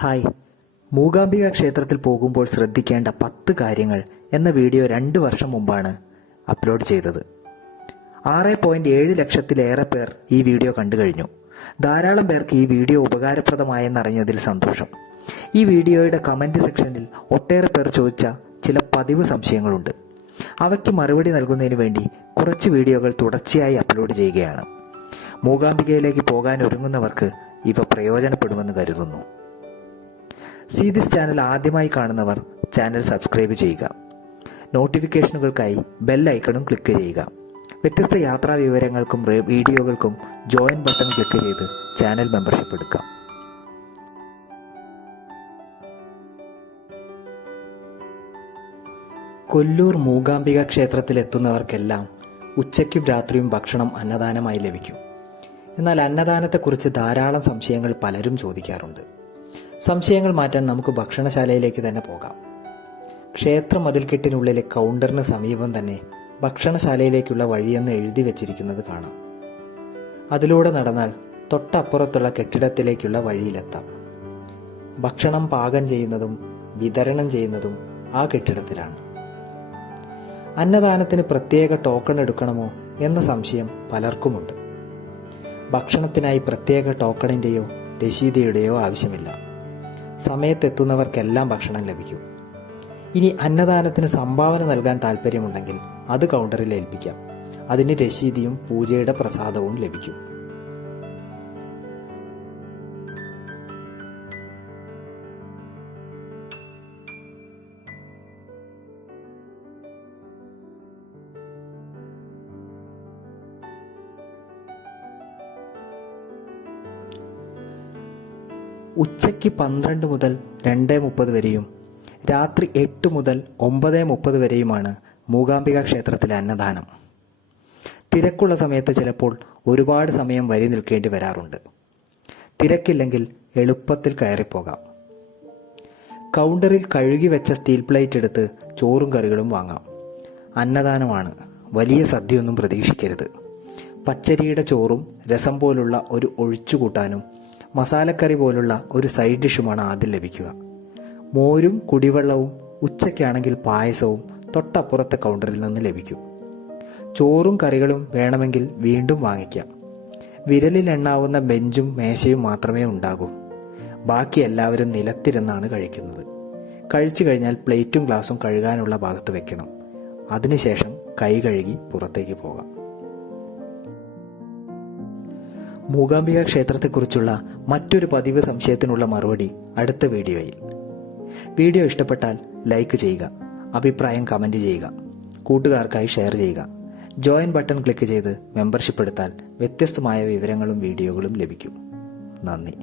Hi, Mookambika ക്ഷേത്രത്തിൽ പോകുമ്പോൾ ശ്രദ്ധിക്കേണ്ട 10 കാര്യങ്ങൾ എന്ന വീഡിയോ 2 വർഷം മുമ്പാണ് അപ്ലോഡ് ചെയ്തത്. 6.7 ലക്ഷത്തിലേറെ പേർ ഈ വീഡിയോ കണ്ടു കഴിഞ്ഞു. ധാരാളം പേർക്ക് ഈ വീഡിയോ ഉപകാരപ്രദമായെന്നറിഞ്ഞതിൽ സന്തോഷം. ഈ വീഡിയോയുടെ കമന്റ് സെക്ഷനിൽ ഒട്ടേറെ പേർ ചോദിച്ച ചില പതിവ് സംശയങ്ങളുണ്ട്. അവയ്ക്ക് മറുപടി നൽകുന്നതിന് വേണ്ടി കുറച്ച് വീഡിയോകൾ തുടർച്ചയായി അപ്ലോഡ് ചെയ്യുകയാണ്. മൂകാംബികയിലേക്ക് പോകാൻ ഒരുങ്ങുന്നവർക്ക് ഇവ പ്രയോജനപ്പെടുമെന്ന് കരുതുന്നു. ദിസ് ചാനൽ ആദ്യമായി കാണുന്നവർ ചാനൽ സബ്സ്ക്രൈബ് ചെയ്യുക. നോട്ടിഫിക്കേഷനുകൾക്കായി ബെൽ ഐക്കണും ക്ലിക്ക് ചെയ്യുക. വ്യത്യസ്ത യാത്രാ വിവരങ്ങൾക്കും വീഡിയോകൾക്കും ജോയിൻ ബട്ടൺ ക്ലിക്ക് ചെയ്ത് ചാനൽ മെമ്പർഷിപ്പ് എടുക്കാം. കൊല്ലൂർ മൂകാംബിക ക്ഷേത്രത്തിലെത്തുന്നവർക്കെല്ലാം ഉച്ചയ്ക്കും രാത്രിയും ഭക്ഷണം അന്നദാനമായി ലഭിക്കും. എന്നാൽ അന്നദാനത്തെക്കുറിച്ച് ധാരാളം സംശയങ്ങൾ പലരും ചോദിക്കാറുണ്ട്. സംശയങ്ങൾ മാറ്റാൻ നമുക്ക് ഭക്ഷണശാലയിലേക്ക് തന്നെ പോകാം. ക്ഷേത്ര മതിൽക്കെട്ടിനുള്ളിലെ കൗണ്ടറിന് സമീപം തന്നെ ഭക്ഷണശാലയിലേക്കുള്ള വഴിയെന്ന് എഴുതി വെച്ചിരിക്കുന്നത് കാണാം. അതിലൂടെ നടന്നാൽ തൊട്ടപ്പുറത്തുള്ള കെട്ടിടത്തിലേക്കുള്ള വഴിയിലെത്താം. ഭക്ഷണം പാകം ചെയ്യുന്നതും വിതരണം ചെയ്യുന്നതും ആ കെട്ടിടത്തിലാണ്. അന്നദാനത്തിന് പ്രത്യേക ടോക്കൺ എടുക്കണമോ എന്ന സംശയം പലർക്കുമുണ്ട്. ഭക്ഷണത്തിനായി പ്രത്യേക ടോക്കണിൻ്റെയോ രശീതിയുടെയോ ആവശ്യമില്ല. സമയത്തെത്തുന്നവർക്കെല്ലാം ഭക്ഷണം ലഭിക്കും. ഇനി അന്നദാനത്തിന് സംഭാവന നൽകാൻ താല്പര്യമുണ്ടെങ്കിൽ അത് കൗണ്ടറിൽ ഏൽപ്പിക്കാം. അതിന് രശീതിയും പൂജയുടെ പ്രസാദവും ലഭിക്കും. ഉച്ചയ്ക്ക് 12 മുതൽ 2:30 വരെയും രാത്രി 8 മുതൽ 9:30 വരെയുമാണ് മൂകാംബിക ക്ഷേത്രത്തിലെ അന്നദാനം. തിരക്കുള്ള സമയത്ത് ചിലപ്പോൾ ഒരുപാട് സമയം വരി നിൽക്കേണ്ടി വരാറുണ്ട്. തിരക്കില്ലെങ്കിൽ എളുപ്പത്തിൽ കയറിപ്പോകാം. കൗണ്ടറിൽ കഴുകി വെച്ച സ്റ്റീൽ പ്ലേറ്റ് എടുത്ത് ചോറും കറികളും വാങ്ങാം. അന്നദാനമാണ്, വലിയ സദ്യയൊന്നും പ്രതീക്ഷിക്കരുത്. പച്ചരിയുടെ ചോറും രസം പോലുള്ള ഒരു ഒഴിച്ചുകൂട്ടാനും മസാലക്കറി പോലുള്ള ഒരു സൈഡ് ഡിഷുമാണ് ആദ്യം ലഭിക്കുക. മോരും കുടിവെള്ളവും ഉച്ചയ്ക്കാണെങ്കിൽ പായസവും തൊട്ടപ്പുറത്തെ കൗണ്ടറിൽ നിന്ന് ലഭിക്കും. ചോറും കറികളും വേണമെങ്കിൽ വീണ്ടും വാങ്ങിക്കാം. വിരലിൽ എണ്ണാവുന്ന ബെഞ്ചും മേശയും മാത്രമേ ഉണ്ടാകൂ. ബാക്കി എല്ലാവരും നിലത്തിരുന്നാണ് കഴിക്കുന്നത്. കഴിച്ചു കഴിഞ്ഞാൽ പ്ലേറ്റും ഗ്ലാസും കഴുകാനുള്ള ഭാഗത്ത് വെക്കണം. അതിനുശേഷം കൈ കഴുകി പുറത്തേക്ക് പോകാം. മൂകാംബിക ക്ഷേത്രത്തെക്കുറിച്ചുള്ള മറ്റൊരു പതിവ് സംശയത്തിനുള്ള മറുപടി അടുത്ത വീഡിയോയിൽ. വീഡിയോ ഇഷ്ടപ്പെട്ടാൽ ലൈക്ക് ചെയ്യുക, അഭിപ്രായം കമന്റ് ചെയ്യുക, കൂട്ടുകാർക്കായി ഷെയർ ചെയ്യുക. ജോയിൻ ബട്ടൺ ക്ലിക്ക് ചെയ്ത് മെമ്പർഷിപ്പ് എടുത്താൽ വ്യത്യസ്തമായ വിവരങ്ങളും വീഡിയോകളും ലഭിക്കും. നന്ദി.